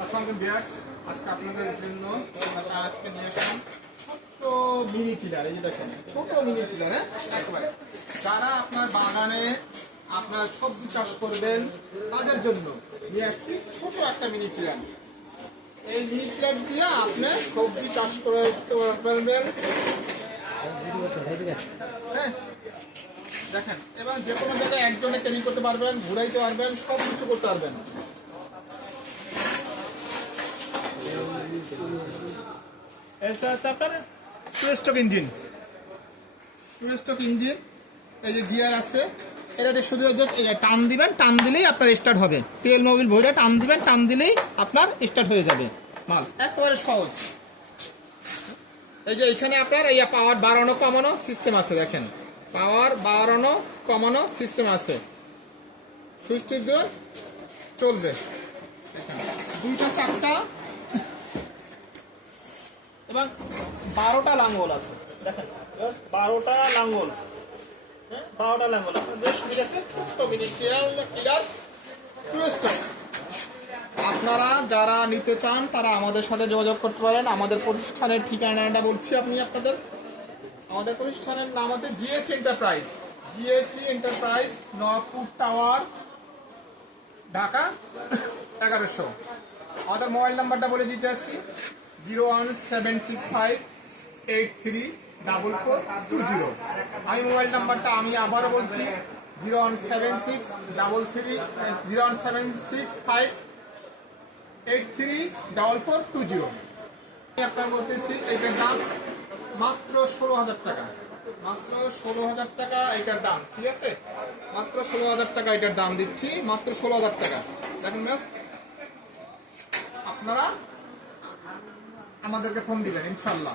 আসসালামু ভিউয়ার্স, আজকে আপনাদের জন্য আজকে নিয়ে আসলাম ছোট্ট মিনি টিলার। এই যে দেখেন ছোট মিনি টিলার, হ্যাঁ একেবারে যারা আপনার বাগানে আপনার সবজি চাষ করবেন তাদের জন্য নিয়ে আসছি ছোট একটা মিনি টিলার। এই মিনি টিলার দিয়ে আপনি সবজি চাষ করতে পারবেন। হ্যাঁ দেখেন, এবং যে কোনো জায়গায় একজনে ক্যারি করতে পারবেন, ঘুরাইতে পারবেন, সব কিছু করতে পারবেন। আপনার টুয়েস্টক ইঞ্জিন, এই যে গিয়ার আছে, এটাতে শুধু টান দিবেন, টান দিলেই আপনার স্টার্ট হবে। তেল মোবিল ভরে টান দিবেন, টান দিলেই আপনার স্টার্ট হয়ে যাবে মাল, একেবারে সহজ। এই যে এখানে আপনার এই পাওয়ার বাড়ানো কমানো সিস্টেম আছে, দেখেন পাওয়ার বাড়ানো কমানো সিস্টেম আছে। সুইচ টিপ দেবেন চলবে। দুইটা চারটা এবং 12টা লাঙ্গল আছে, দেখেন 12টা লাঙ্গল। 12টা লাঙ্গল আপনাদের সুবিধাতে ছোট্ট মিনি টিলার টুয়েস্টক। আপনারা যারা নিতে চান তারা আমাদের সাথে যোগাযোগ করতে পারেন। আমাদের প্রতিষ্ঠানের ঠিকানাটা বলছি আপনি আপনাদের। আমাদের প্রতিষ্ঠানের নাম হচ্ছে জিএসি এন্টারপ্রাইজ, নপুর টাওয়ার, ঢাকা 1100। আমাদের মোবাইল নাম্বারটা বলে দিতে আসছি 01765834420। আমি মোবাইল নাম্বারটা আমি আবারও বলছি 01765834420। আপনার বলতেছি এটার দাম মাত্র 16,000 টাকা, মাত্র 16,000 টাকা এটার দাম। ঠিক আছে, মাত্র 16,000 টাকা এটার দাম দিচ্ছি, মাত্র 16,000 টাকা। দেখুন ম্যাস, আপনারা আমাদেরকে ফোন দিবেন ইনশাল্লাহ।